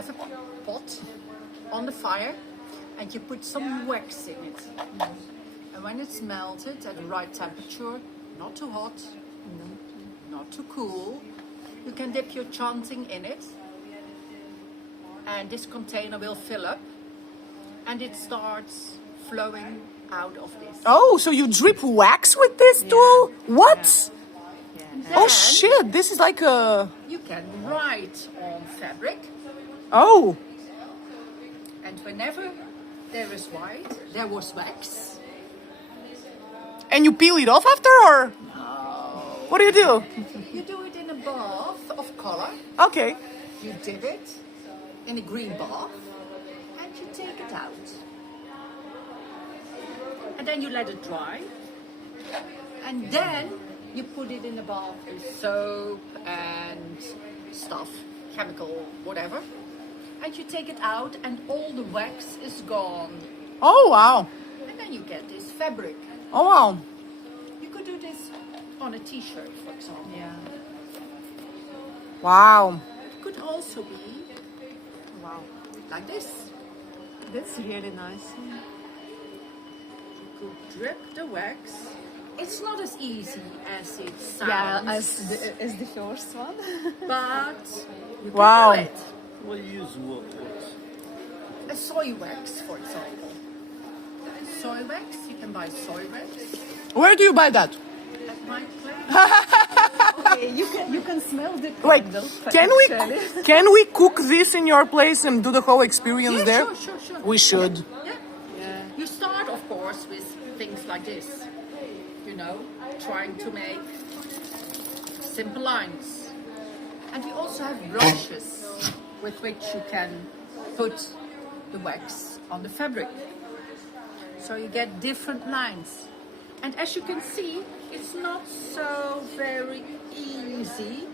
have a pot on the fire and you put some wax in it. And when it's melted at the right temperature, not too hot, not too cool, you can dip your chanting in it. And this container will fill up and it starts flowing out of this. Oh, so you drip wax with this tool? What? Oh shit, this is like a... You can write on fabric. Oh. And whenever there is white, there was wax. And you peel it off after, or? No. What do you do? You do it in a bath of color. Okay. You dip it in a green bath and you take it out. And then you let it dry. And then you put it in a bath with soap and stuff, chemical, whatever. And you take it out and all the wax is gone. Oh, wow. And then you get this fabric. Oh, wow. You could do this on a t-shirt, for example. Yeah. Wow. It could also be, Wow. like this. That's really nice. You could drip the wax. It's not as easy as it sounds. Yeah, as the first one. But you can Wow. do it. What do you use? What? A soy wax, for example. Soy wax, you can buy soy wax Where do you buy that? at my place. Okay, you can smell the Wait, candle. can we cook this in your place and do the whole experience Yeah, there? sure. We should. Yeah. Yeah. You start, of course, with things like this. You know, trying to make simple lines. And we also have brushes with which you can put the wax on the fabric. So you get different lines. And as you can see, it's not so very easy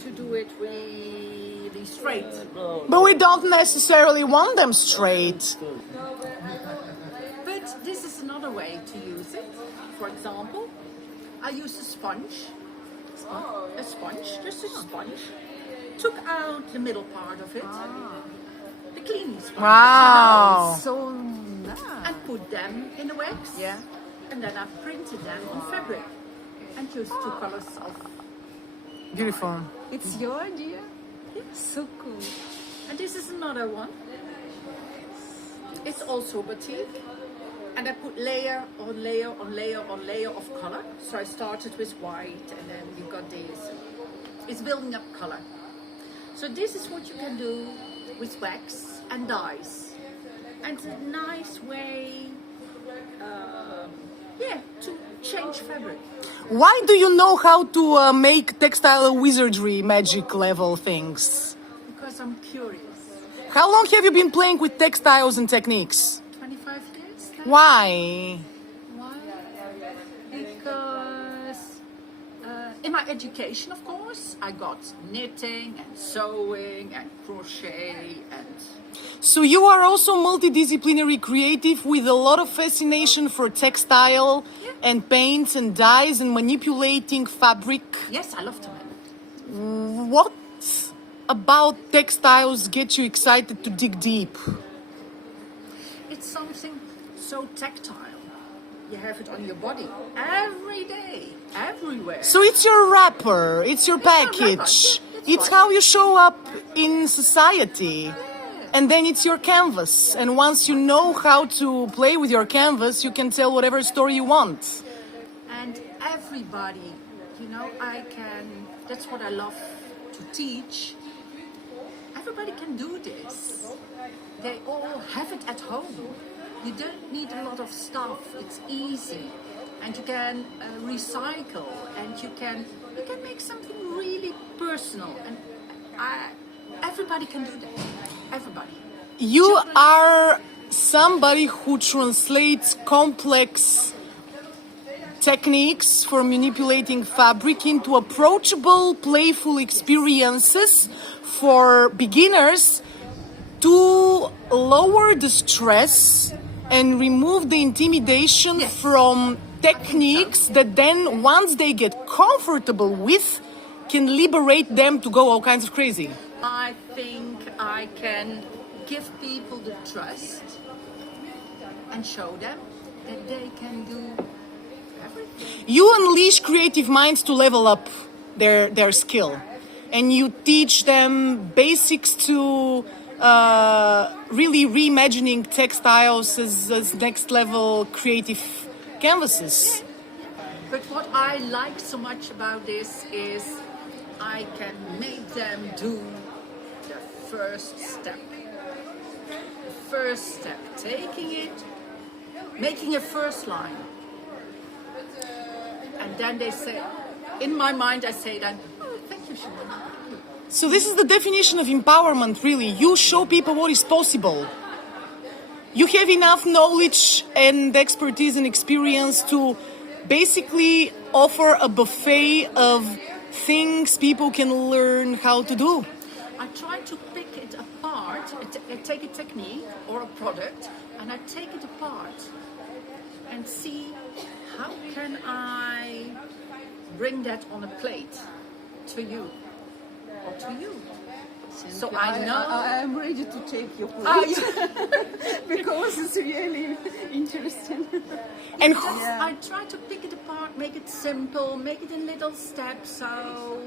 to do it really straight. But we don't necessarily want them straight. But this is another way to use it. For example, I use a sponge, just a sponge. Took out the middle part of it, the cleaning sponge. Wow. So nice. And put them in the wax. Yeah. And then I printed them on fabric and used two colors of. Beautiful. It's your idea? So cool. And this is another one. It's also batik. And I put layer on layer on layer on layer of color. So I started with white and then you got this. It's building up color. So this is what you can do with wax and dyes. And it's a nice way to change fabric. Why do you know how to make textile wizardry magic level things? Because I'm curious. How long have you been playing with textiles and techniques? 25 years now. Why? Why? Because in my education, of course, I got knitting and sewing and crochet and... So you are also multidisciplinary creative with a lot of fascination for textile and paints and dyes and manipulating fabric. Yes, I love to make. What about textiles get you excited to dig deep? It's something so tactile. You have it on your body every day, everywhere. So it's your wrapper, it's your package, it's how you show up in society. And then it's your canvas. And once you know how to play with your canvas, you can tell whatever story you want. And everybody, that's what I love to teach. Everybody can do this. They all have it at home. You don't need a lot of stuff. It's easy. And you can recycle and you can make something really personal. And everybody can do that. Everybody. You are somebody who translates complex techniques for manipulating fabric into approachable, playful experiences for beginners to lower the stress and remove the intimidation from techniques that then, once they get comfortable with, can liberate them to go all kinds of crazy. I think I can give people the trust and show them that they can do everything. You unleash creative minds to level up their skill, and you teach them basics to really reimagining textiles as next level creative canvases. But what I like so much about this is I can make them do the first step. The first step, taking it, making a first line. And then they say, in my mind I say that, oh, thank you, Janine. So this is the definition of empowerment, really. You show people what is possible. You have enough knowledge and expertise and experience to basically offer a buffet of things people can learn how to do. I try to pick it apart. I take a technique or a product and I take it apart and see how can I bring that on a plate to you or to you. So I know I am ready to take your Ah, plate because it's really interesting. And I try to pick it apart, make it simple, make it in little steps so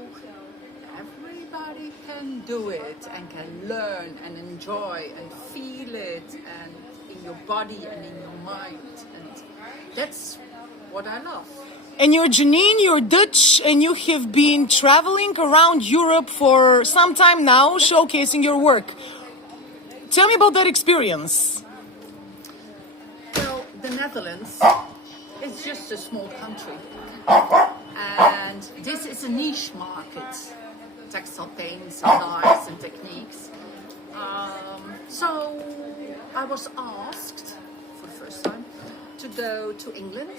everybody can do it and can learn and enjoy and feel it and in your body and in your mind. And that's what I love. And you're Janine, you're Dutch, and you have been traveling around Europe for some time now, showcasing your work. Tell me about that experience. Well, the Netherlands is just a small country. And this is a niche market. Textile paints and dyes and techniques. So I was asked for the first time to go to England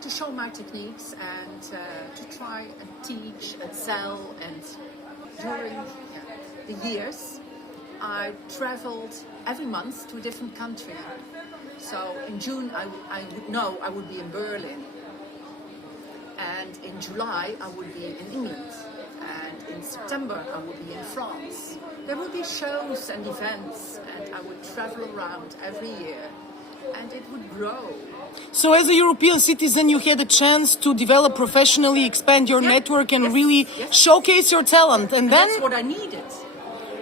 to show my techniques and to try and teach and sell. And during the years, I traveled every month to a different country. So in June, I would know I would be in Berlin. And in July, I would be in England. And in September, I would be in France. There would be shows and events, and I would travel around every year. And it would grow. So as a European citizen, you had a chance to develop professionally, expand your network, and really showcase your talent. And then, That's what I needed.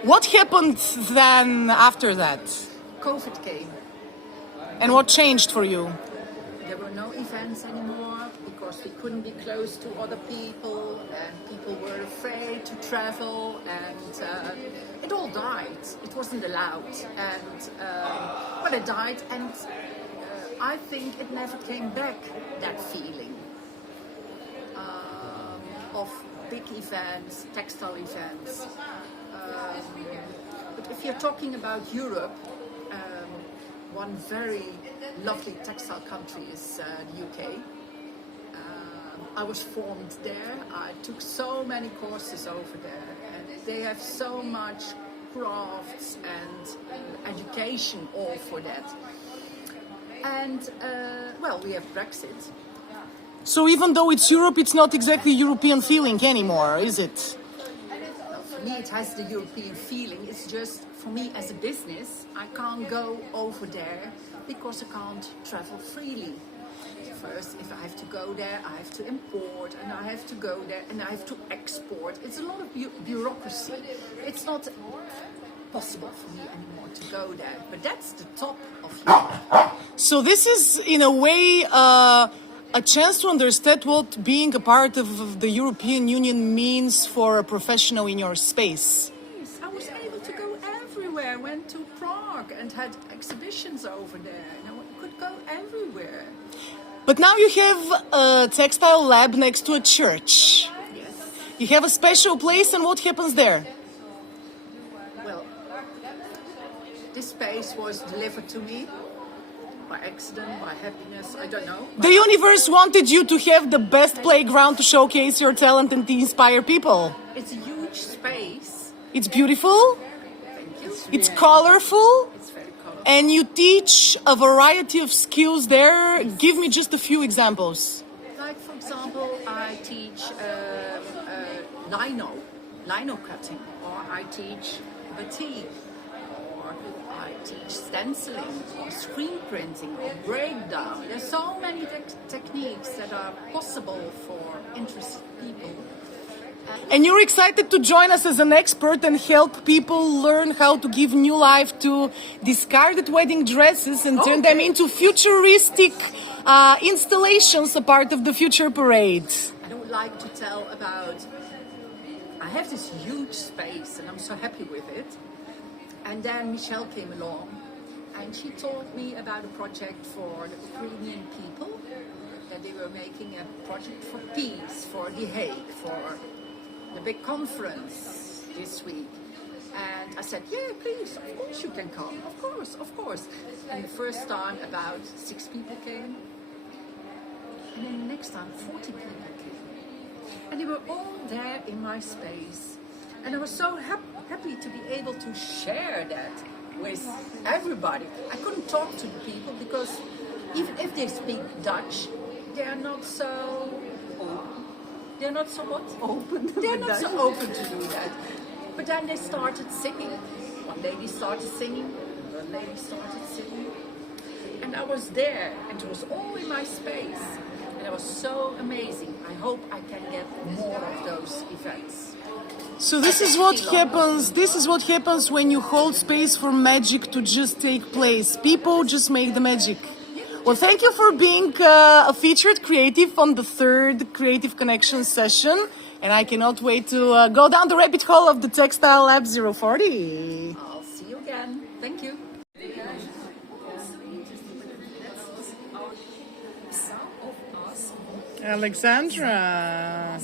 what happened then after that? COVID came. And what changed for you? There were no events anymore because we couldn't be close to other people and people were afraid to travel and it all died. It wasn't allowed and well, it died and I think it never came back, that feeling of big events, textile events. But if you're talking about Europe, one very lovely textile country is the UK. I was formed there. I took so many courses over there, and they have so much crafts and education all for that. And well, we have Brexit. So even though it's Europe, it's not exactly European feeling anymore, is it? Well, for me, it has the European feeling. It's just for me as a business, I can't go over there because I can't travel freely. First, if I have to go there, I have to import, and I have to go there, and I have to export. It's a lot of bureaucracy. It's not possible for me anymore to go there. But that's the top of Europe. So this is, in a way, a chance to understand what being a part of the European Union means for a professional in your space. Yes, I was able to go everywhere. I went to Prague and had exhibitions over there. And I could go everywhere. But now you have a textile lab next to a church. Yes. You have a special place, and what happens there? Well, this space was delivered to me by accident, by happiness, I don't know. The universe wanted you to have the best playground to showcase your talent and to inspire people. It's a huge space. It's beautiful, Thank you. it's colorful, It's very colorful. and you teach a variety of skills there. Give me just a few examples. Like, for example, I teach lino cutting, or I teach batik, or I teach stenciling, or screen printing, or breakdown. There's so many techniques that are possible for interested people. And you're excited to join us as an expert and help people learn how to give new life to discarded wedding dresses and turn them into futuristic installations, a part of the future parade. I would like to tell about, I have this huge space and I'm so happy with it. And then Michelle came along and she told me about a project for the Ukrainian people, that they were making a project for peace, for The Hague, for the big conference this week. And I said, yeah, please, of course you can come, of course. And the first time about 6 people came. And then the next time 40 people came. And they were all there in my space. And I was so happy to be able to share that with everybody. I couldn't talk to the people because even if they speak Dutch, they are not so open. They're not so what? Open. They're not so open to do that. But then they started singing. One lady started singing, another lady started singing. And I was there, and it was all in my space. And it was so amazing. I hope I can get more of those events. So this is what happens. This is what happens when you hold space for magic to just take place. People just make the magic. Well, thank you for being a featured creative on the 3rd Creative Connection session. And I cannot wait to go down the rabbit hole of the Textile Lab 040. I'll see you again. Thank you. Alexandra.